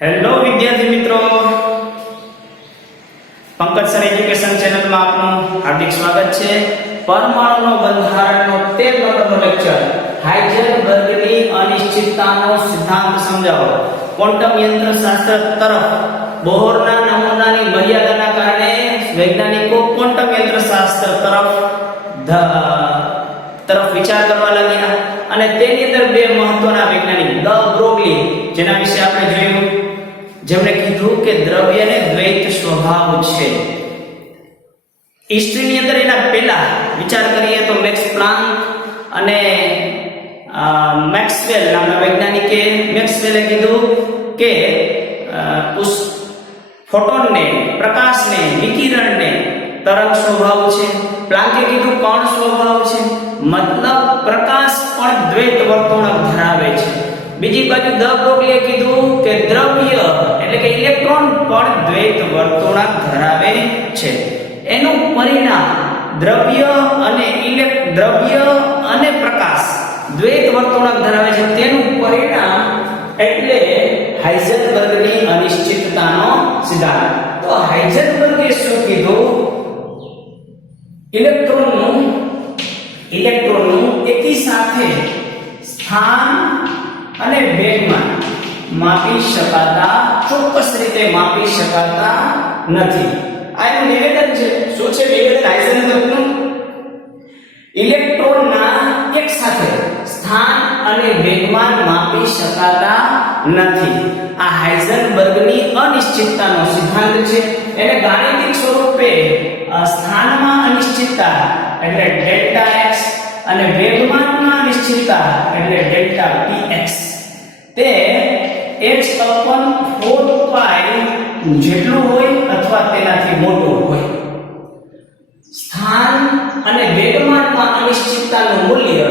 Hello વિદ્યાર્થી મિત્રો, Pankaj sir education ચેનલમાં આપનું હાર્દિક સ્વાગત છે. પરમાણુનો બંધારણનો 13 નંબરનો લેક્ચર હાઇઝનબર્ગની અનિશ્ચિતતાનો સિદ્ધાંત સમજાવો. ક્વોન્ટમ યંત્રશાસ્ત્ર તરફ બોહરના નમૂનાની મર્યાદાના કારણે વૈજ્ઞાનિકો ક્વોન્ટમ યંત્રશાસ્ત્ર તરફ વિચાર કરવા લાગ્યા અને તેની અંદર બે મહત્વના વૈજ્ઞાનિક ડ બ્રોગલી, જેના વિશે આપણે જોયું, જેમણે કીધું કે દ્રવ્યને દ્વૈત સ્વભાવ છે. હિસ્ટ્રીની અંદર એના પહેલા વિચાર કરીએ તો મેક્સ પ્લાન્ક અને મેક્સવેલ નામના વૈજ્ઞાનિકે મેક્સવેલે કીધું કે ફોટોનને, પ્રકાશને, વિકિરણને તરંગ સ્વભાવ છે. પ્લાન્કે કીધું કણ સ્વભાવ છે, મતલબ પ્રકાશ પણ દ્વૈત વર્તણૂક ધરાવે છે. બીજી બાજુ ડ બ્રોગલીએ કીધું કે દ્રવ્ય એટલે કે ઇલેક્ટ્રોન પણ દ્વૈત વર્તણૂક ધરાવે છે. એનું પરિણામ દ્રવ્ય અને પ્રકાશ દ્વૈત વર્તણૂક ધરાવે છે. તેનું પરિણામ એટલે હાઇઝનબર્ગની અનિશ્ચિતતાનો સિદ્ધાંત. તો હાઇઝનબર્ગે શું કીધું? ઇલેક્ટ્રોનનું એકી સાથે સ્થાન અને વેગમાન માપી શકાતા, ચોક્કસ રીતે માપી શકાતા નથી. આ એનું નિવેદન છે. શું છે નિવેદન હાઇઝનબર્ગનું? ઇલેક્ટ્રોનના એક સાથે સ્થાન અને વેગમાન માપી શકાતા નથી. આ હાઇઝનબર્ગની અનિશ્ચિતતાનો સિદ્ધાંત છે. એને ગાણિતિક સ્વરૂપે સ્થાનમાં અનિશ્ચિતતા એટલે ડેલ્ટા x અને વેગમાનમાં અનિશ્ચિતતા એટલે ડેલ્ટા px તે h/4π જેટલું હોય અથવા તેનાથી મોટું હોય. સ્થાન અને વેગમાનમાં અનિશ્ચિતતાનું મૂલ્ય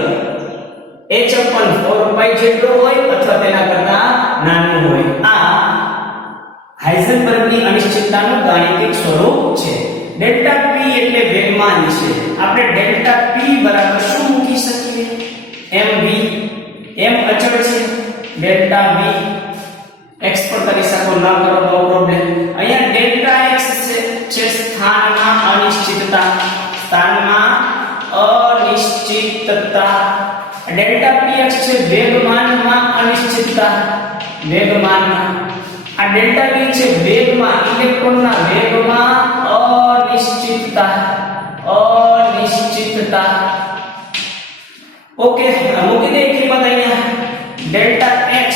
h/4π જેટલું હોય અથવા તેના કરતા નાનું હોય. આ હાઇઝનબર્ગની અનિશ્ચિતતાનું ગાણિતિક સ્વરૂપ છે. ડેલ્ટા p એટલે વેગમાન છે. આપણે ડેલ્ટા p બરાબર શું મૂકી શકીએ? mv. m અચળ છે, ડેલ્ટા v x પર કરી શકો, ન કરો નો પ્રોબ્લેમ. અહીંયા ડેલ્ટા x છે સ્થાનમાં અનિશ્ચિતતા. ડેલ્ટા px છે વેગમાનમાં અનિશ્ચિતતા. વેગમાનમાં આ ડેલ્ટા v છે વેગમાં, ઇલેક્ટ્રોનના વેગમાં અનિશ્ચિતતા. ઓકે, મૂકી દે કિંમત અહીંયા. ડેલ્ટા x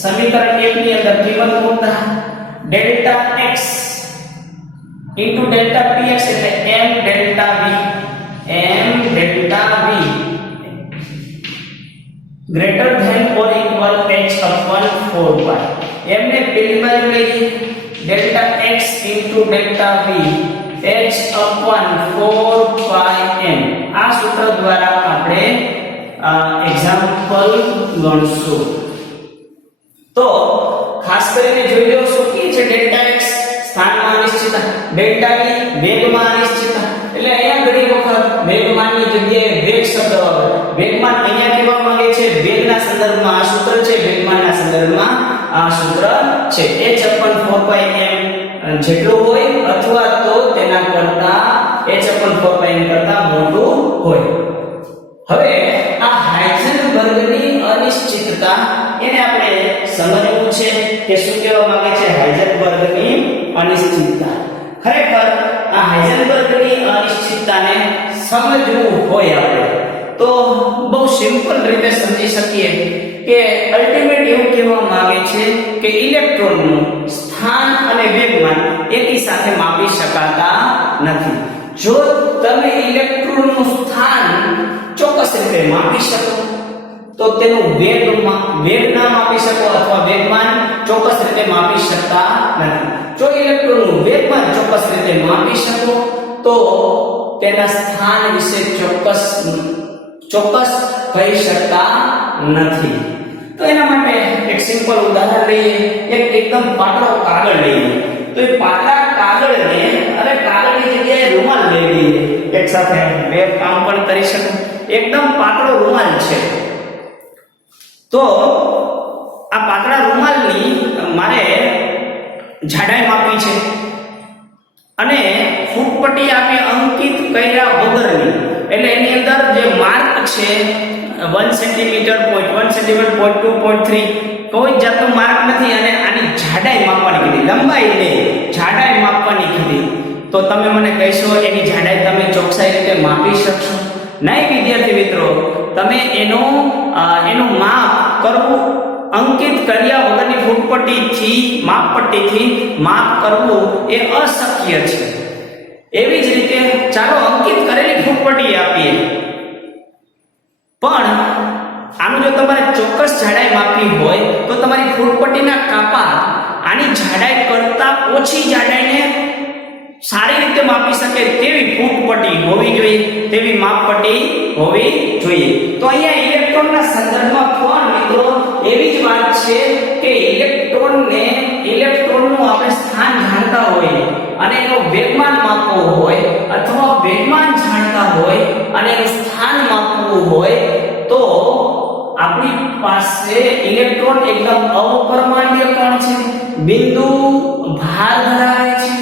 સમીકરણ 1 ની અંદર કિંમત મૂકતા delta x into delta px એટલે m delta v greater than or equal h/4π. એમને પેલી બાજુ લઈએ delta x into delta v h/4πm. આ સૂત્ર દ્વારા આપણે એક્ઝામ્પલ ગણશું. તો ખાસ કરીને જોઈ લો શું કે છે ડેલ્ટા x સ્થાનમાં અનિશ્ચિતતા, ડેલ્ટા v વેગમાં અનિશ્ચિતતા. એટલે અહીંયા ઘણી વખત વેગમાનની જગ્યાએ વેગ શબ્દ વાપરે. વેગમાન અહીંયા કહેવા માંગે છે વેગના સંદર્ભમાં આ સૂત્ર છે, વેગમાનના સંદર્ભમાં આ સૂત્ર છે. h/4πm જેટલું હોય અથવા તો તેના કરતા h/4πm કરતા મોટું હોય. હવે આ હાઇઝનબર્ગની અનિશ્ચિતતા એને આપણે સમજવું છે કે શું કહેવા માંગે છે હાઇઝનબર્ગની અનિશ્ચિતતા. ખરેખર આ હાઇઝનબર્ગની અનિશ્ચિતતાને સમજવું હોય આપણે તો બહુ સિમ્પલ રીતે સમજી શકીએ કે અલ્ટિમેટ એવું કહેવા માંગે છે કે ઇલેક્ટ્રોનનું સ્થાન અને વેગમાન એકી સાથે માપી શકાતા નથી. જો તમે ઇલેક્ટ્રોનનું સ્થાન ચોક્કસ રીતે માપી શકો તો તેનું વેગ ના માપી શકો અથવા વેગમાન ચોક્કસ રીતે માપી શકતા નથી. જો ઇલેક્ટ્રોનનું વેગમાન ચોક્કસ રીતે માપી શકો તો તેના સ્થાન વિશે ચોક્કસ કહી શકતા નથી. તો એના માટે એક સિમ્પલ ઉદાહરણ લઈએ. એકદમ પાતળો કાગળ લઈએ. તો એ પાતળા કાગળને અને કાગળની જગ્યાએ રૂમાલ લઈ લઈએ. એક સાથે બે કામ પણ કરી શકો. એકદમ પાતળો રૂમાલ છે તો આ પાતળા રૂમાલની મારે જાડાઈ માપી છે અને ફૂટપટ્ટી આપી અંકિત કર્યા વગરની, એટલે એની અંદર જે માર્ક છે 1 સેન્ટીમીટર, 0.1 સેન્ટીમીટર, 0.2, 0.3 કોઈ જાતનું માર્ક નથી અને આની જાડાઈ માપવાની કીધી, લંબાઈ નહીં જાડાઈ માપવાની કીધી. તો તમે મને કહેશો એની જાડાઈ તમે ચોકસાઈ રીતે માપી શકશો? નહીં વિદ્યાર્થી મિત્રો, તમે એનું માપ કરવું અંકિત કર્યા વગરની ફૂટપટ્ટીથી માપપટ્ટીથી માપ કરવું એ અશક્ય છે. એવી જ રીતે ચાલો અંકિત કરેલી ફૂટપટ્ટી આપીએ, પણ આનું જો તમારે ચોક્કસ જાડાઈ માપવી હોય તો તમારી ફૂટપટ્ટીના કાપા આની જાડાઈ કરતા ઓછી જાડાઈને સારી રીતે માપી શકે તેવી ફૂટપટ્ટી હોવી જોઈએ, તેવી માપપટ્ટી હોવી જોઈએ. તો અહીંયા ઇલેક્ટ્રોનના સંદર્ભમાં પણ મિત્રો એવી જ વાત છે કે ઇલેક્ટ્રોનનું આપણે સ્થાન જાણતા હોય અને એનો વેગમાન માપવો હોય અથવા વેગમાન જાણતા હોય અને એનું સ્થાન માપવું હોય તો આપણી પાસે ઇલેક્ટ્રોન એકદમ અપરમાણ્ય કણ છે, બિંદુ ભાર ધરાવે છે,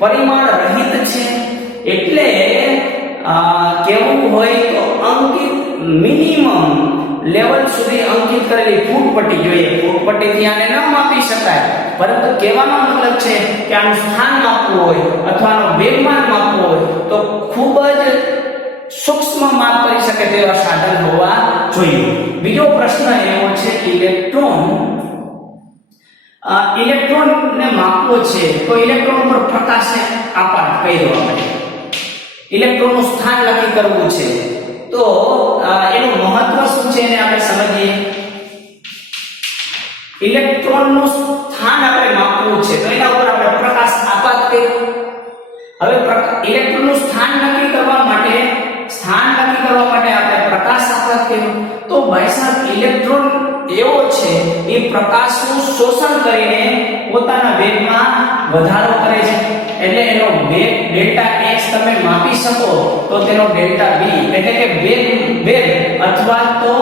પરિમાણ રહિત છે. એટલે કેવું હોય તો અંકિત મિનિમમ લેવલ સુધી અંકિત કરેલી ફૂટપટ્ટી જોઈએ. ફૂટપટ્ટીથી આને ન માપી શકાય, પરંતુ કહેવાનો મતલબ છે કે આનું સ્થાન માપવું હોય અથવા આનો વેગમાન માપવું હોય તો ખૂબ જ સૂક્ષ્મ માપ કરી શકે તેવા સાધન હોવા જોઈએ. બીજો પ્રશ્ન એવો છે કે ઇલેક્ટ્રોનને માપવો છે તો ઇલેક્ટ્રોન પર પ્રકાશને આપાત કર્યો, આપણે ઇલેક્ટ્રોનનું સ્થાન નક્કી કરવું છે તો એનું મહત્વ શું છે એને આપણે સમજીએ. ઇલેક્ટ્રોનનું સ્થાન આપણે માપવું છે તો એના ઉપર આપણે પ્રકાશ આપાત કર્યો. હવે ઇલેક્ટ્રોનનું સ્થાન નક્કી કરવા માટે આપણે પ્રકાશ આપાત કર્યો તો ભાઈ સાહેબ ઇલેક્ટ્રોન એવો છે એ પ્રકાશનું શોષણ કરીને પોતાના વેગમાં વધારો કરે છે. એટલે એનો વેગ ડેલ્ટા x તમે માપી શકો તો તેનો ડેલ્ટા v એટલે કે વેગ અથવા તો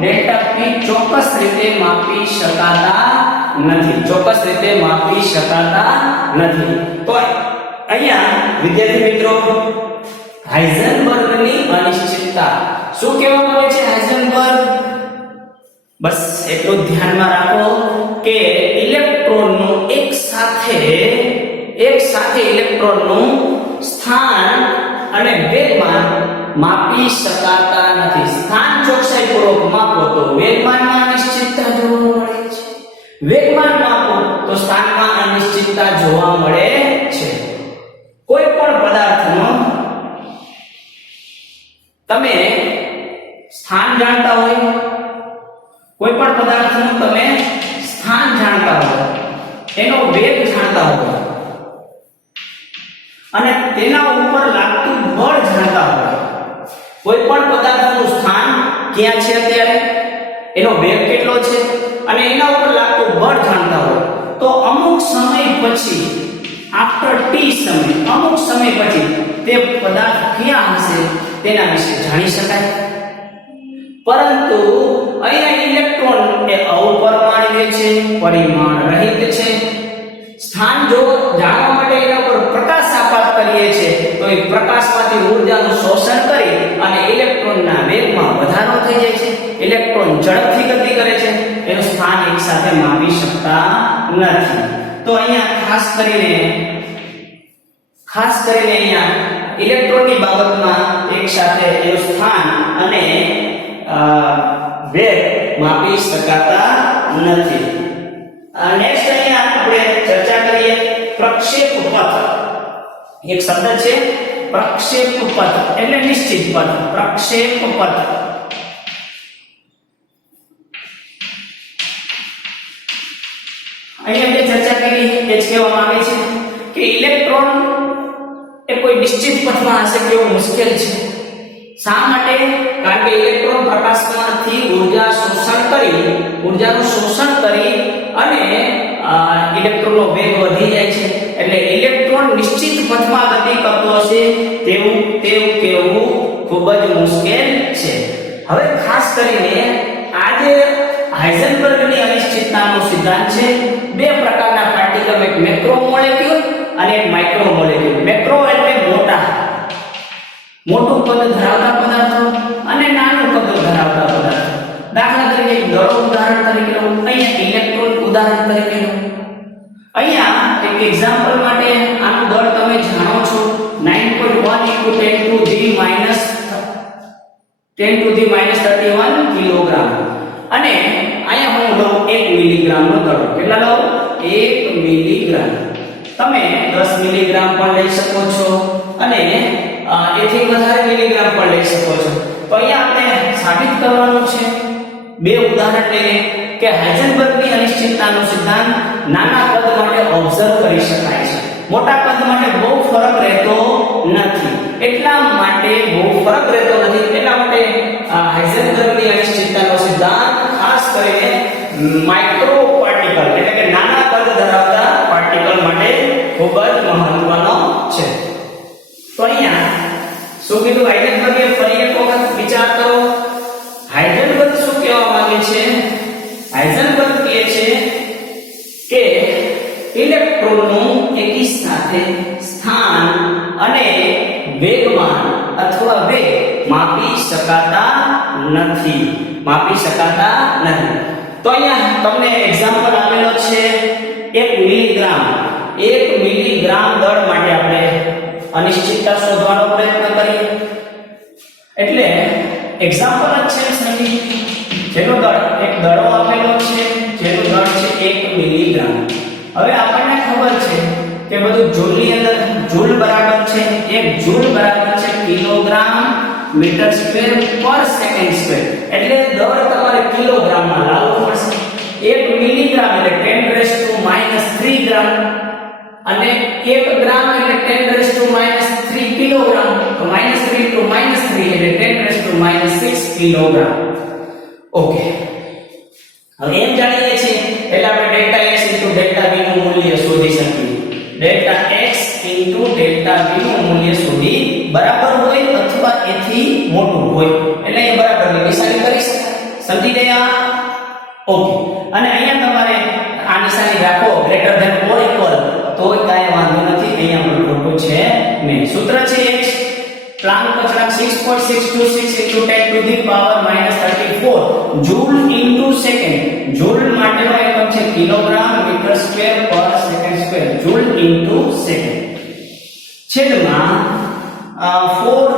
ડેલ્ટા p ચોક્કસ રીતે માપી શકાતા નથી. તો અહીંયા વિદ્યાર્થી મિત્રો હાઇઝનબર્ગની અનિશ્ચિતતા શું કહેવામાં આવે છે? હાઇઝનબર્ગ બસ એટલું ધ્યાનમાં રાખો કે ઇલેક્ટ્રોનનું એક સાથે ઇલેક્ટ્રોનનું સ્થાન અને વેગમાન માપી શકાતા નથી. સ્થાન ચોકસાઈપૂર્વક માપો તો વેગમાનમાં અનિશ્ચિતતા જોવા મળે છે, વેગમાન માપો તો સ્થાનમાં અનિશ્ચિતતા જોવા મળે છે. કોઈ પણ પદાર્થનો તમે સ્થાન જાણતા હોય, કોઈ પણ પદાર્થનું તમે સ્થાન જાણતા હોય, એનો વેગ જાણતા હોય અને તેના ઉપર લાગતું બળ જાણતા હોય, કોઈ પણ પદાર્થનું સ્થાન ક્યાં છે અત્યારે, એનો વેગ કેટલો છે અને એના ઉપર લાગતું બળ જાણતા હોય તો અમુક સમય પછી આફ્ટર ટી અમુક સમય પછી તે પદાર્થ ક્યાં હશે તેના વિશે જાણી શકાય. પરંતુ અહીંયા ઇલેક્ટ્રોન એ અપરમાણ્ય છે, પરિમાણ રહિત છે. સ્થાન જો જાણવા માટે એના પર પ્રકાશ આપાત કરીએ છીએ તો એ પ્રકાશમાંથી ઊર્જાનું શોષણ કરી અને ઇલેક્ટ્રોનના વેગમાં વધારો થઈ જાય છે. ઇલેક્ટ્રોન ઝડપથી ગતિ કરે છે, એનું સ્થાન એક સાથે માપી શકતા નથી. તો અહીંયા ખાસ કરીને અહીંયા ઇલેક્ટ્રોનની બાબતમાં એક સાથે એનું સ્થાન અને વેગ માપી શકાતા નથી. નેક્સ્ટ અહીંયા આપણે ચર્ચા કરીએ પ્રક્ષેપ પથ. એક શબ્દ છે પ્રક્ષેપ પથ એટલે નિશ્ચિત પથ. પ્રક્ષેપ પથ અહીંયા જે ચર્ચા કરી એ જ કહેવામાં આવે છે કે ઇલેક્ટ્રોન એ કોઈ નિશ્ચિત પથમાં હશે કેવું મુશ્કેલ છે. શા માટે? કારણ કે ઇલેક્ટ્રોન પ્રકાશમાંથી ઊર્જાનું શોષણ કરી અને ઇલેક્ટ્રોનનો વેગ વધી જાય છે. એટલે ઇલેક્ટ્રોન નિશ્ચિત પથમાં ગતિ કરતો હશે તેવું કહેવું ખૂબ જ મુશ્કેલ છે. હવે ખાસ કરીને આજે હાઇઝનબર્ગની અનિશ્ચિતતાનો સિદ્ધાંત છે બે મેક્રોમોલેક્યુલ અને એક માઇક્રોમોલેક્યુલ. મેક્રો એટલે મોટું કદ ધરાવતા પદાર્થો અને નાનું કદ ધરાવતા પદાર્થો. દાખલા તરીકે દળો ઉદાહરણ તરીકે લો, અહીંયા ઇલેક્ટ્રોન ઉદાહરણ તરીકે લો. અહીંયા એક એક્ઝામ્પલ માટે આનું દળ તમે જાણો છો 9.1 * 10 to the minus 31 કિલોગ્રામ. અને અહીંયા હું લઉં 1 મિલીગ્રામ નો દળ. કેટલા લઉં? 1 મિલીગ્રામ. તમે 10 મિલીગ્રામ પણ લઈ શકો છો અને એથી વધારે મિલીગ્રામ પણ લઈ શકો છો. તો અહીંયા આપણે સાબિત કરવાનું છે બે ઉદાહરણ લઈને કે હાઇઝનબર્ગની અનિશ્ચિતતાનો સિદ્ધાંત નાના કદ માટે ઓબ્ઝર્વ કરી શકાય છે, મોટા કદ માટે બહુ ફરક રહેતો નથી. એટલા માટે હાઇઝનબર્ગની અનિશ્ચિતતાનો સિદ્ધાંત ખાસ કરીને માઇક્રો પાર્ટિકલ એટલે કે નાના કદ ધરાવતા પાર્ટિકલ માટે ખૂબ જ મહત્વનો છે. તો અહીંયા શું કીધું હાઇઝનબર્ગે? ફરી એક વખત વિચાર કરો. હાઇઝનબર્ગ શું કહેવા માંગે છે? હાઇઝનબર્ગ કહે છે કે ઇલેક્ટ્રોનનું એકી સાથે સ્થાન અને વેગમાન અથવા વેગ માપી શકાતા નથી. તો અહીંયા તમને એક્ઝામ્પલ આપેલો છે 1 મિલીગ્રામ દળ માટે આપણે અનિશ્ચિતતા શોધવાનો પ્રયત્ન કરીએ. એટલે એક્ઝામ્પલ જ છે સમજી, જેનો દળ એક દળો આપેલો છે જેનું દળ છે 1 મિલીગ્રામ. હવે આપણને ખબર છે કે બધું જૂલની અંદર જૂલ બરાબર છે 1 જૂલ બરાબર છે કિલોગ્રામ મીટર સ્ક્વેર પર સેકન્ડ સ્ક્વેર. એટલે દળ તમારે કિલોગ્રામમાં લાવવું પડશે. 1 મિલીગ્રામ એટલે 10⁻³ ગ્રામ અને 1 ગ્રામ એટલે 10⁻³ કિલોગ્રામ. તો -3 * -3 એટલે 10⁻⁶ કિલોગ્રામ. ઓકે, હવે એમ જાણીએ છીએ એટલે આપણે ડેલ્ટા x * ડેલ્ટા v નું મૂલ્ય શોધી શકીએ. ડેલ્ટા x * ડેલ્ટા v નું મૂલ્ય શોધી બરાબર હોય અથવા એથી મોટું હોય એટલે એ બરાબરની નિશાની કરી શકાય. સમજી ગયા? ઓકે, અને અહીંયા તમારે આ નિશાની રાખો ગ્રેટર ધેન ઓર ઇક્વલ તો કાંઈ વાંધો નથી. અહીંયા પણ ખોટું છે નહીં. સૂત્ર છે h પ્લાન્ક અચળાંક 6.626 * 10 to the power -34 joule * second. Joule માટેનો એકમ છે કિલોગ્રામ મીટર સ્ક્વેર પર સેકન્ડ સ્ક્વેર. જૂલ * સેકન્ડ છેદમાં 4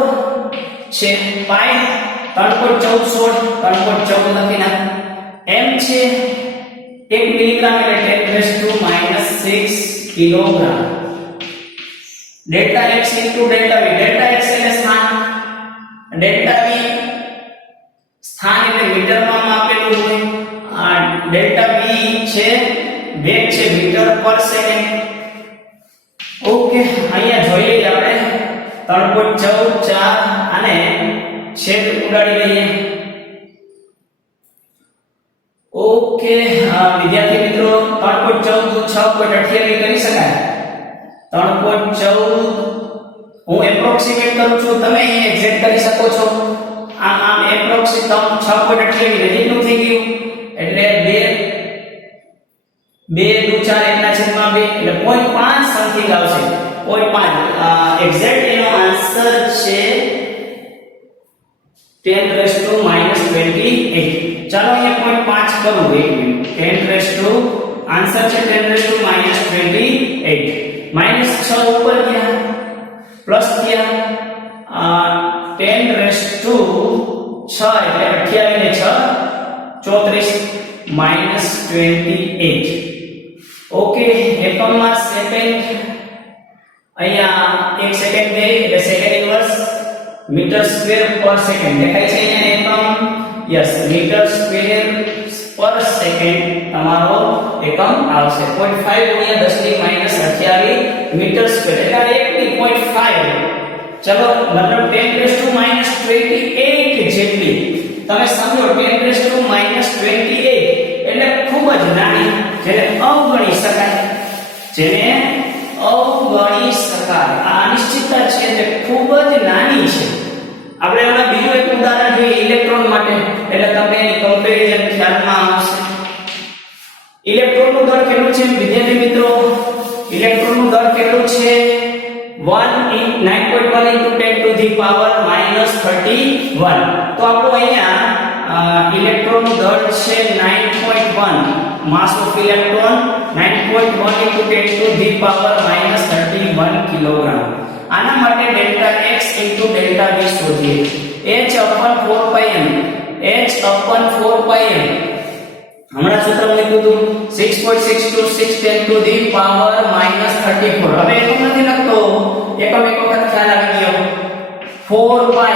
છે પાઈ 3.14 લખી નાખ. m છે 1 મિલીગ્રામ એટલે 10⁻⁶ kilogram. Delta x * delta v. Delta x એટલે સ્થાન, ડેલ્ટા v સ્થાન એટલે મીટરમાં માપેલું હોય. આ ડેલ્ટા v છે વેગ છે મીટર પર સેકન્ડ. ઓકે, અહીંયા જોઈ લઈએ આપણે 3.14 અને છેદ ઉડાડી લઈએ. ઓકે, વિદ્યાર્થી મિત્રો 3.14 6.28 કરી શકાય. 3.14 હું એપ્રોક્સિમેટ કરું છું, તમે એક્ઝેક્ટ કરી શકો છો. આમ એપ્રોક્સિમેટ 6.28 નજીકનું થઈ ગયું એટલે 2 * 4 એટલે 0.5 સમથિંગ આવશે. 0.5 એક્ઝેક્ટ એનો આન્સર છે 10⁻28. ચાલો અહીંયા 0.5 કરું. 1 મિનિટ. આન્સર છે 10⁻28. -6 ઉપર ગયા પ્લસ ગયા 10⁻6 એટલે 28 ને 6 34 -28. ઓકે, એકમમાં સેકન્ડ. અહીંયા 1 સેકન્ડ ગઈ એટલે સેકન્ડ ઇન્વર્સ મીટર સ્ક્વેર પર સેકન્ડ દેખાય છે અહીંયા એકમ. યસ, મીટર સ્ક્વેર પર સેકન્ડ તમારો એકમ આવશે. 0.5 * 10⁻28 મીટર સ્ક્વેર એટલે 1.5. ચલો, મતલબ 10⁻28 જેટલી. તમે સમજો 10⁻28 એટલે ખૂબ જ નાની, જેને અવગણી શકાય. આ અનિશ્ચિતતા છે તે ખૂબ જ નાની છે. આપણે હમણાં બીજું એક ઉદાહરણ જોઈએ ઇલેક્ટ્રોન માટે, એટલે તમને એની કમ્પેરિઝન ખ્યાલમાં આવશે. ઇલેક્ટ્રોનનું દળ કેટલું છે વિદ્યાર્થી મિત્રો? ઇલેક્ટ્રોનનું દળ કેટલું છે 9.1 into 10 to the power minus 31. તો આપણો અહીંયા ઇલેક્ટ્રોનનું દળ છે 9.1, માસ of electron 9.1 into 10 to the power minus 31 kilogram. આના માટે delta x into delta v શોધીએ. h upon 4 pi m, h upon 4 pi m, હમણાં સૂત્ર લખ્યું હતું 6.626 10 to the power minus 34. હવે એકમ નથી લખતો, એકમ એક વખત ખ્યાલ આવી ગયો. 4 pi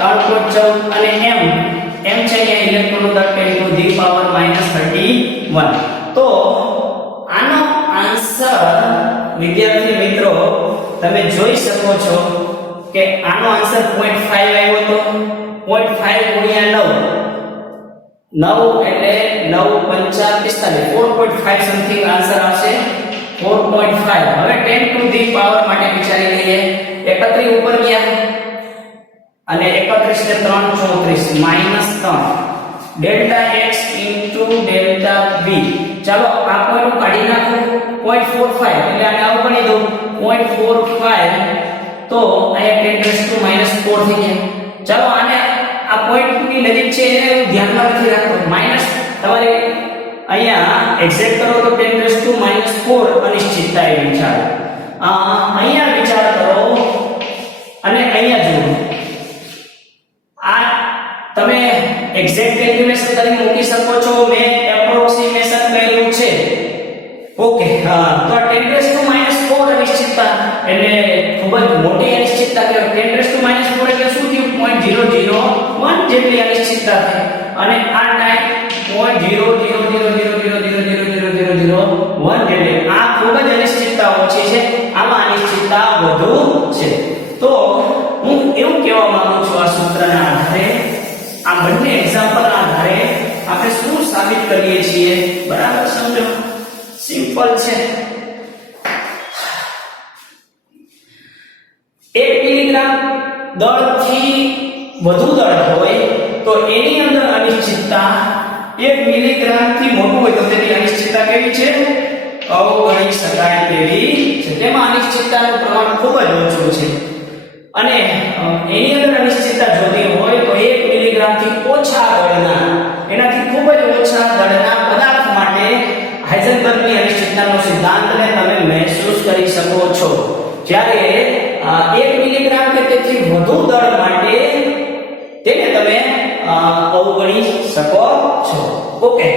3.14 અને m છે અહીંયા ઇલેક્ટ્રોનનું દળ 10 to the power minus 31. તો આનો આન્સર વિદ્યાર્થી મિત્રો તમે જોઈ શકો છો કે આનો આન્સર 0.5 આવ્યો તો 0.5 ગુણ્યા 9 એટલે 9 5 45, 4.5 સમથિંગ આન્સર આવશે 4.5. હવે 10 to the power માટે વિચારી લઈએ. 31 ઉપર ગયા અને 31 ને 3 34 minus 3 delta x into delta v. ચાલો આ પોઈન્ટ કાઢી નાખું 0.45 એટલે આને અવગણી દઉં 0.45. તો અહીંયા 10 to -4 થઈ જાય. ચાલો આને આ પોઈન્ટની નજીક છે એને ધ્યાનમાં નથી રાખતો. માઈનસ તમારે અહીંયા એક્ઝેક્ટ કરો તો 10 to -4 અનિશ્ચિતતા એવી ચાલે. અહીંયા વિચાર કરો અને અહીંયા જુઓ. આ તમે એક્ઝેક્ટ કેલ્ક્યુલેશન કરી મૂકી શકો છો. મેં એપ્રોક્સીમેશન કર્યું છે. ઓકે, તો 10 to -4 અનિશ્ચિતતા એટલે ખૂબ જ મોટી અનિશ્ચિતતા કહેવાય. 10 to -4 એટલે શું થયું 0.001 જેટલી અનિશ્ચિતતા થઈ અને આ ટાઈમ 0.000000001 જેટલી. આ ખૂબ જ અનિશ્ચિતતા ઓછી છે, આમાં અનિશ્ચિતતા વધુ છે. તો હું એવું કહેવા માંગુ છું આ સૂત્રના આધારે, આ બંને એક્ઝામ્પલના આધારે આપણે શું સાબિત કરીએ છીએ બરાબર સમજો. સિમ્પલ છે. 1 મિલીગ્રામ દળથી વધુ દળ હોય તો એની અંદર અનિશ્ચિતતા 1 મિલીગ્રામ થી મોટું હોય તો તેની અનિશ્ચિતતા કેવી છે? અવગણી શકાય તેવી છે. તેમાં અનિશ્ચિતતાનું પ્રમાણ ખૂબ જ ઓછું છે. અને એની અંદર અનિશ્ચિતતા જોતી હોય તો 1 મિલીગ્રામ થી ઓછા દળના, એનાથી ખૂબ જ ઓછા દળના પદાર્થ માટે હાઇઝનબર્ગની અનિશ્ચિતતાનો સિદ્ધાંતને તમે મહેસૂસ કરી શકો છો. જ્યારે 1 મિલીગ્રામ કે તેથી વધુ દળ માટે તેને તમે અવગણી શકો છો. ઓકે,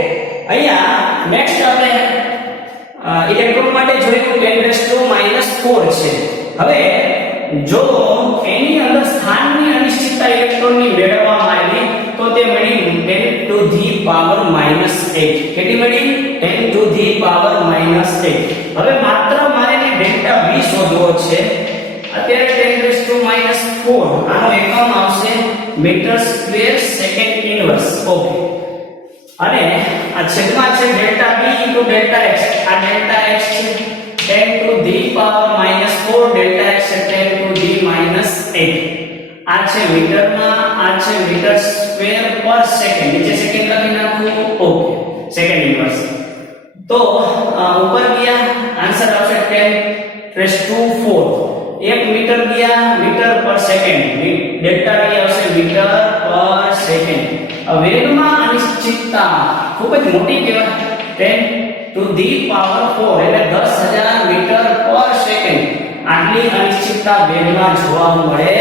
અહીંયા નેક્સ્ટ આપણે ઇલેક્ટ્રોન માટે જોયું 10 to -4 છે. હવે જો એની અંદર સ્થાનની અનિશ્ચિતતા ઇલેક્ટ્રોનની મેળવવામાં આવી તો તે મળી 10 to the power -8. કેટલી મળી? 10 to the power -8. હવે માત્ર મારે ડેલ્ટા v શોધવો છે. અત્યારે 10 to -4 આનો એકમ આવશે metre square second inverse. Okay, અને આ છેદમાં છે delta v into delta x. આ ડેલ્ટા x છે 10 to the power -4, delta x છે 10 to the -8. આ છે મીટરમાં, આ છે મીટર સ્ક્વેર પર સેકન્ડ. નીચે સેકન્ડ લખી નાખું. Okay, second inverse. તો ઉપર ગયા આન્સર આવશે 10⁴. 1 મીટર ગયા મીટર પર સેકન્ડ. ડેલ્ટા v આવશે મીટર પર સેકન્ડ. વેગમાં અનિશ્ચિતતા ખૂબ જ મોટી કહેવાય. 10 to the power 4 એટલે 10,000 મીટર પર સેકન્ડ. આટલી અનિશ્ચિતતા વેગમાં જોવા મળે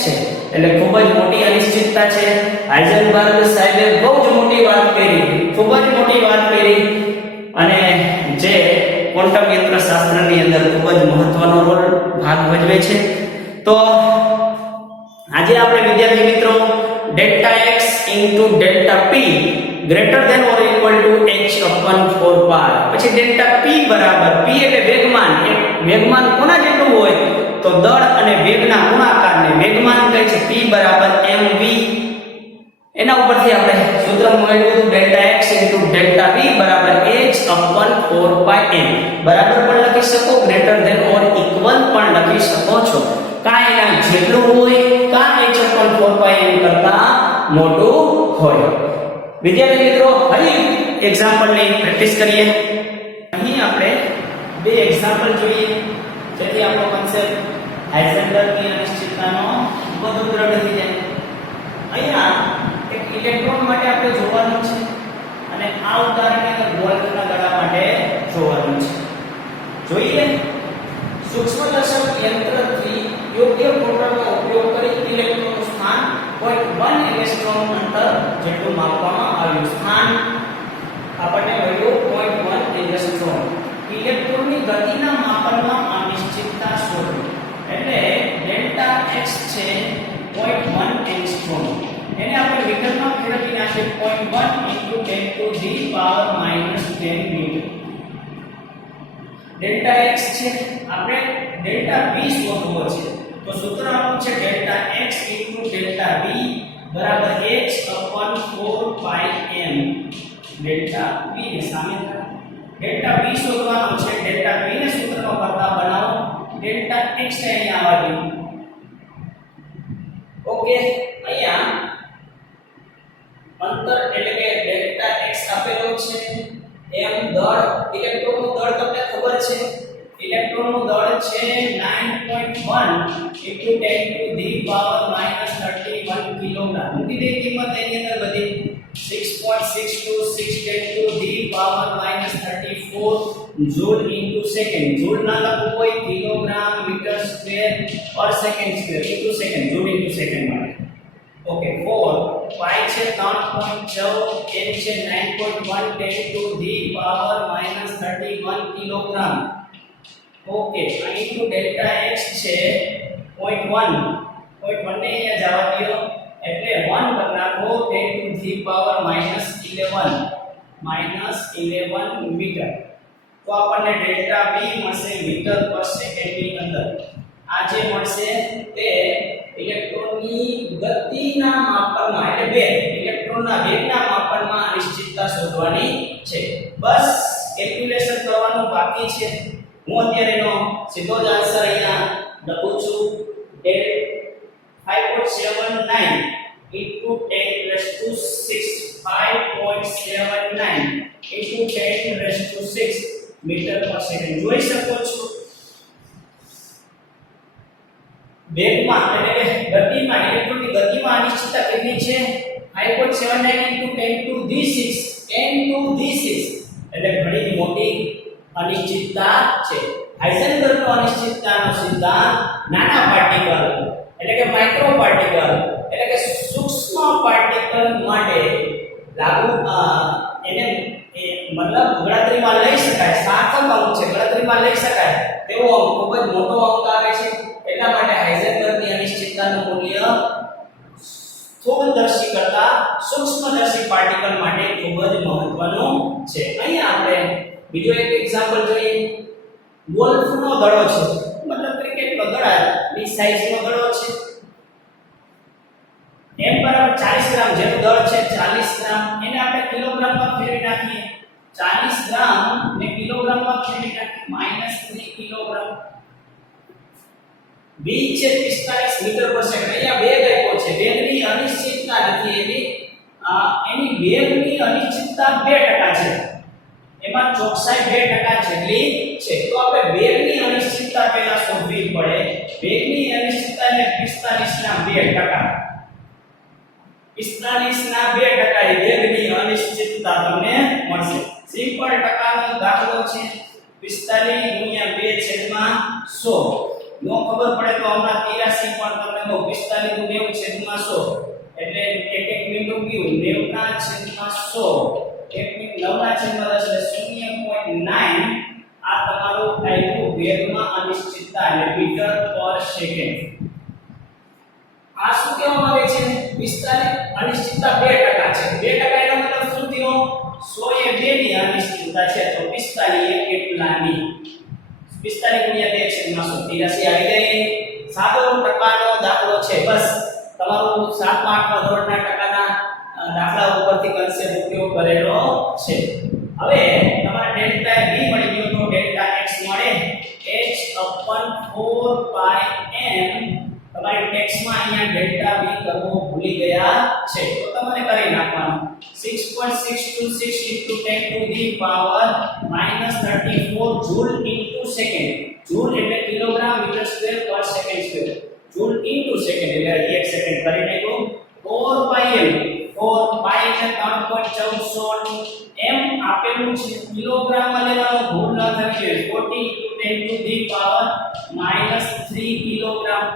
છે. એટલે ખૂબ જ મોટી અનિશ્ચિતતા છે. હાઇઝનબર્ગ સાહેબે બહુ જ મોટી વાત કરી, ખૂબ જ મોટી વાત કરી, અને જે ક્વોન્ટમ યંત્રશાસ્ત્રની અંદર ખૂબ જ મહત્વનો ભાગ ભજવે છે. તો આજે આપણે વિદ્યાર્થી મિત્રો delta x into delta p greater than or equal to h upon 4 pi. પછી ડેલ્ટા p બરાબર, p એટલે વેગમાન. વેગમાન કોના જેટલું હોય તો દળ અને વેગના ગુણાકારને વેગમાન કહે છે. p બરાબર mv. એના ઉપરથી આપણે સૂત્ર મેળવ્યું delta x into delta v બરાબર h upon 4 pi m. બરાબર પણ લખી શકો, ગ્રેટર ધેન ઓર ઇક્વલ પણ લખી શકો છો. કાં એના જેટલું હોય કાં h upon 4 pi m કરતા મોટું હોય. વિદ્યાર્થી મિત્રો, ફરી એક્ઝામ્પલની પ્રેક્ટિસ કરીએ. અહીં આપણે બે એક્ઝામ્પલ જોઈએ જેથી આપણો કન્સેપ્ટ હાઇઝનબર્ગની અનિશ્ચિતતાનો વધુ દ્રઢ થઈ જાય. અહીંયા એક ઇલેક્ટ્રોન માટે આપણે જોવાનું છે અને આ ઉદાહરણને ગોળકના દડા માટે જોવાનું છે. જોઈએ સૂક્ષ્મદર્શક યંત્રથી યોગ્ય ફોટોનો ઉપયોગ કરી ઇલેક્ટ્રોનનું સ્થાન 0.1 ઇલેક્ટ્રોન અંતર જેટલું માપવામાં આવ્યું. સ્થાન આપણને મળ્યું 0.1 ઇલેક્ટ્રોન. ઇલેક્ટ્રોનની ગતિના માપનમાં અનિશ્ચિતતા શોધો. એટલે ડેલ્ટા x છે 0.1 એંગસ્ટ્રોમ. એને આપણે મીટરમાં ફેરવી નાખીએ 0.1 * 10⁻⁻10 મીટર. ડેલ્ટા x છે આપણે ડેલ્ટા v શોધવો છે. તો સૂત્ર આપણું છે ડેલ્ટા x * ડેલ્ટા v બરાબર h/4πm. ડેલ્ટા v ને સામે ડેલ્ટા v શોધવાનું છે. ડેલ્ટા v ને સૂત્રનો કરતા બનાવો. ડેલ્ટા x ને અહીંયા આવવા દો. ઓકે, અહીંયા અંતર એટલે કે ડેલ્ટા x આપેલો છે. m દળ, ઇલેક્ટ્રોનનું દળ તમને ખબર છે. ઇલેક્ટ્રોનનું દળ છે 9.1 * 10⁻31 કિલોગ્રામ. મૂકી દે કિંમત એની અંદર બધી 6.62 610⁻34 જૂલ * સેકન્ડ. જૂલ ના લખવું હોય કિલોગ્રામ મીટર સ્ક્વેર પર second square * second. Joule * second માટે. ઓકે, 4 પાઈ છે 3.14 n છે 9.1 10⁻31 કિલોગ્રામ. ઓકે, અહીં તો ડેલ્ટા x છે 0.1 ને અહીંયા જવા દો એટલે 1 પર નાખો 10⁻11 મીટર. તો આપણને ડેલ્ટા v મળશે મીટર પર સેકન્ડની અંદર. આ જે મળશે તે ઇલેક્ટ્રોનની ગતિના માપનમાં એટલે વેગ, ઇલેક્ટ્રોનના વેગના માપનમાં અનિશ્ચિતતા શોધવાની છે. બસ કેલ્ક્યુલેશન કરવાનું બાકી છે. હું અત્યારે એનો સીધો જ આન્સર અહીંયા લખું છું. 5.79 * 10⁻⁶ 5.79 * 10⁻⁶ મીટર પર સેકન્ડ. જોઈ શકો છો વેગમાં એટલે કે ગતિમાં ઇલેક્ટ્રોનની ગતિમાં અનિશ્ચિતતા કેટલી છે? 5.79 × 10⁻⁶ એટલે ઘણી મોટી અનિશ્ચિતતા છે. હાઇઝનબર્ગનો અનિશ્ચિતતાનો સિદ્ધાંત નાના પાર્ટિકલ એટલે કે માઇક્રો પાર્ટિકલ એટલે કે સૂક્ષ્મ પાર્ટિકલ માટે લાગુ એને મતલબ ગણતરીમાં લઈ શકાય. સાર્થક અંક છે, ગણતરીમાં લઈ શકાય તેવો અંક, ખૂબ જ મોટો અંક આવે છે. એટલા માટે હાઇઝનબર્ગની અનિશ્ચિતતાનું મૂલ્ય સ્થૂળદર્શી કરતા સૂક્ષ્મદર્શી પાર્ટિકલ માટે ખૂબ જ મહત્વનું છે. અહીંયા આપણે બીજો એક એક્ઝામ્પલ જોઈએ. ગોલ્ફનો દડો છે, મતલબ ક્રિકેટનો દડાની સાઈઝનો દડો છે. m બરાબર 40 ગ્રામ જેનું દળ છે 40 ગ્રામ. એને આપણે કિલોગ્રામમાં ફેરવી નાખીએ. 40 ગ્રામ ને કિલોગ્રામમાં ફેરવી નાખીએ -3 કિલોગ્રામ. v છે 45 મીટર પર સેકન્ડ. અહીંયા વેગ આપ્યો છે. વેગની અનિશ્ચિતતા નથી. એની વેગની અનિશ્ચિતતા 2% છે. એમાં ચોકસાઈ 2% જેટલી છે. તો આપણે વેગની અનિશ્ચિતતા પહેલા શોધવી પડે. વેગની અનિશ્ચિતતા એટલે 45 ના 2% વેગની અનિશ્ચિતતા તમને મળશે. સિમ્પલ ટકાનો દાખલો છે. 45 × 2/100. નો ખબર પડે તો હમણાં 83 પણ તમને કહું. 45 × 90/100 એટલે એક મિનિટ ગયું 90/100. 1 મિનિટ 9/10 એટલે 0.9. આ તમારું આવ્યું વેગમાં અનિશ્ચિતતા એટલે મીટર પર સેકન્ડ. આ શું કહેવામાં આવે છે? 45 અનિશ્ચિતતા 2% છે. 2% એનો મતલબ શું થયો? 100 એ 2 ની અનિશ્ચિતતા છે. તો 45 એ કેટલાની? 45 × 2/100 આવી ગઈ. સાદો ટકાનો દાખલો છે. બસ તમારું 7મા 8મા ધોરણના ટકાના દાખલા ઉપરથી કન્સેપ્ટ ઉપયોગ કરેલો છે. હવે તમારે ડેલ્ટા v મળી ગયો તો ડેલ્ટા x મળે h/4πm. તમારી ટેક્સ્ટમાં અહીંયા ડેલ્ટા V કરવો ભૂલી ગયા છે તો તમારે કરી નાખવાનું 6.626 * 10 to the power -34 joule * second. Joule એટલે કિલોગ્રામ મીટર સ્ક્વેર પર સેકન્ડ સ્ક્વેર. જૂલ * સેકન્ડ એટલે 1 સેકન્ડ કરી નાખ્યું 4 pi m 4 pi એટલે 3.14 એમ આપેલું છે કિલોગ્રામમાં લેવાનું ભૂલ ન થવી જોઈએ 40 * 10 to the power -3 કિલોગ્રામ.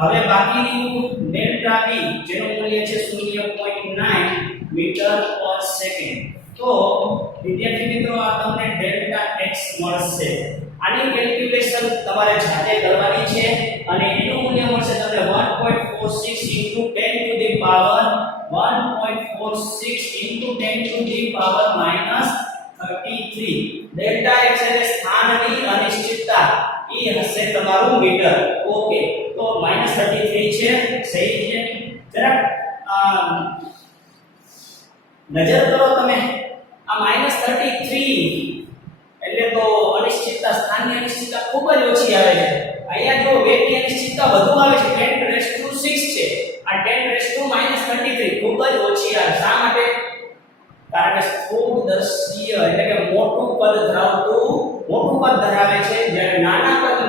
હવે બાકી રહ્યું ડેલ્ટા V જેનું મૂલ્ય છે 0.9 મીટર પર સેકન્ડ. તો વિદ્યાર્થી મિત્રો આ તમને ડેલ્ટા x મળશે. આની કેલ્ક્યુલેશન તમારે જાતે કરવાની છે અને એનું મૂલ્ય મળશે તમને 1.46 * 10 to the power 1.46 * 10 to the power -33. Delta x એટલે સ્થાનની અનિશ્ચિતતા ઈ હશે તમારું મીટર. ઓકે તો -33 છે સહી છે. જરાક નજર કરો તમે આ -33 એટલે તો અનિશ્ચિતતા સ્થાનની અનિશ્ચિતતા ખૂબ જ ઓછી આવે છે. અહીંયા જો વેગની અનિશ્ચિતતા વધુ આવે છે 10⁻6 છે. આ 10⁻−33 ખૂબ જ ઓછી આવે. શા માટે? કારણ કે સ્થૂળદર્શીય એટલે કે મોટું કદ ધરાવે છે જ્યારે નાના કદ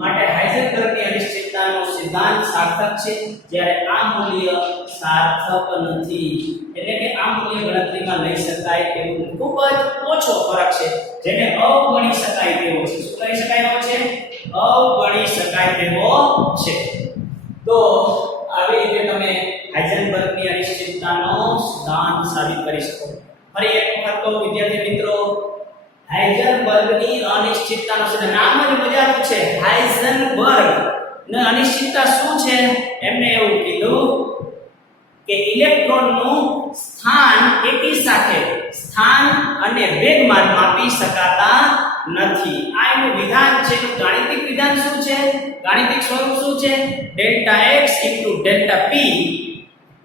માટે હાઇઝનબર્ગની અનિશ્ચિતતાનો સિદ્ધાંત સાર્થક છે જ્યારે આ મૂલ્ય સાર્થક નથી. એટલે કે આ મૂલ્ય ગણતરીમાં લઈ શકાય તેવું ખૂબ જ ઓછો ફરક છે જેને અવગણી શકાય તેવો છે. શું કહી શકાય એવો છે? અવગણી શકાય તેવો છે. તો આવી રીતે તમે હાઇઝનબર્ગની અનિશ્ચિતતાનો સિદ્ધાંત સાબિત કરી શકો. ફરી એક વખત તો વિદ્યાર્થી મિત્રો હાઇઝનબર્ગની અનિશ્ચિતતાનો સિદ્ધાંત નામ જ મજાનું છે. હાઇઝનબર્ગ ની અનિશ્ચિતતા શું છે? એમને એવું કીધું કે ઇલેક્ટ્રોનનું સ્થાન એકી સાથે સ્થાન અને વેગમાન માપી શકાતા નથી. આ એનું વિધાન છે. એનું ગાણિતિક વિધાન શું છે? ગાણિતિક સ્વરૂપ શું છે? Delta x * delta p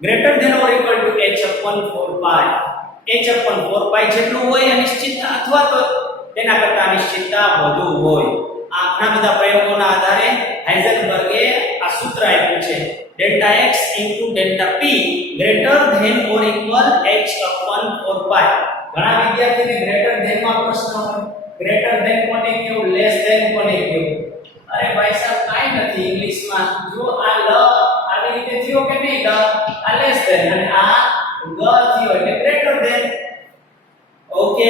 greater than or equal to h/4 pi. h/4 pi જેટલું હોય અનિશ્ચિતતા અથવા તો તેના કરતા અનિશ્ચિતતા વધુ હોય. આ ઘણા બધા પ્રયોગોના આધારે હાઇઝનબર્ગે આ સૂત્ર આપ્યું છે delta x * delta p greater than or equal h/4 pi. ઘણા વિદ્યાર્થીને ગ્રેટર ધેન માં પ્રશ્ન હોય. ગ્રેટર ધેન કોને કહેવું? લેસ ધેન કોને કહેવું? અરે ભાઈ સાહેબ કાઈ નથી ઇંગ્લિશમાં. જો આ લ આવી રીતે થયો કે નહીં? લ આ લેસ ધેન અને આ ગ થયો એટલે greater than. Okay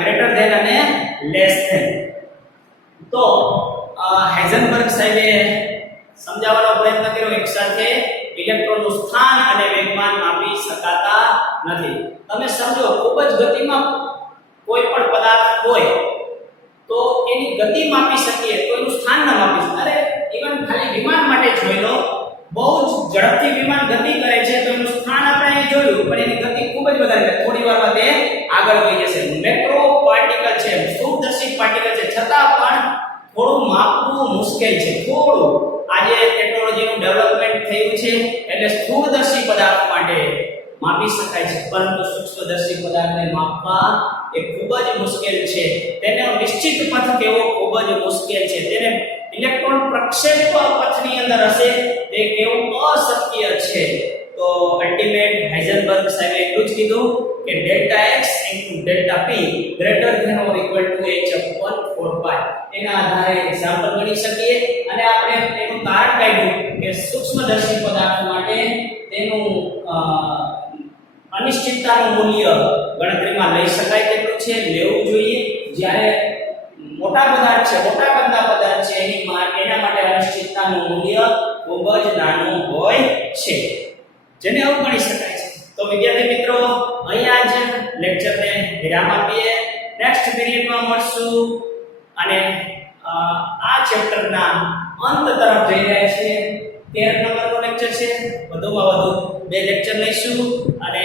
greater than અને લેસ ધેન. તો હાઇઝનબર્ગ સાહેબે સમજાવવાનો પ્રયત્ન કર્યો એક સાથે ઇલેક્ટ્રોનનું સ્થાન અને વેગમાન માપી શકાતા નથી. તમે સમજો ખૂબ જ ગતિમાં કોઈ પણ પદાર્થ હોય તો એની ગતિ માપી શકીએ તો એનું સ્થાન ન માપી શકીએ. અરે ઇવન ખાલી વિમાન માટે જોઈ લો. બહુ જ ઝડપથી વિમાન ગતિ કરે છે તો એનું સ્થાન આપણે અહીં જોયું પણ એની ગતિ ખૂબ જ વધારે થોડી વારમાં તે આગળ વધી જશે. મેક્રો પાર્ટિકલ છે, સ્થૂળદર્શી પાર્ટિકલ છે, છતાં પણ થોડું માપવું મુશ્કેલ છે. થોડું આજે ટેકનોલોજીનું ડેવલપમેન્ટ થયું છે એટલે સ્થૂળદર્શી પદાર્થ માટે માપી શકાય છે પરંતુ સૂક્ષ્મદર્શી પદાર્થને માપવા એ ખૂબ જ મુશ્કેલ છે. તેનો નિશ્ચિત પથ કેવો ખૂબ જ મુશ્કેલ છે. તેને ઇલેક્ટ્રોન પ્રક્ષેપ પથની અંદર હશે તે કેવું અશક્ય છે. તો અલ્ટિમેટ હાઇઝનબર્ગ સાહેબે એટલું જ કીધું કે delta x * delta p greater than or equal to h/4 pi. એના આધારે એક્ઝામ્પલ ગણી શકીએ અને આપણે તેનું કારણ કાઢ્યું કે સૂક્ષ્મદર્શી પદાર્થ માટે તેનું અનિશ્ચિતતાનું મૂલ્ય ગણતરીમાં લઈ શકાય તેટલું છે, લેવું જોઈએ. જ્યારે મોટા પદાર્થ છે, મોટા કદના પદાર્થ છે એના માટે અનિશ્ચિતતાનું મૂલ્ય ખૂબ જ નાનું હોય છે જેને અવગણી શકાય છે. તો વિદ્યાર્થી મિત્રો અહીંયા જ લેક્ચરને વિરામ આપીએ. નેક્સ્ટ પીરિયડમાં મળશું અને આ ચેપ્ટરના અંત તરફ જઈ રહ્યા છીએ. 13 નંબરનો લેક્ચર છે. વધુમાં વધુ 2 લેક્ચર લઈશું અને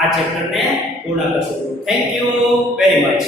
આ ચેપ્ટરને પૂર્ણ કરશું. Thank you very much.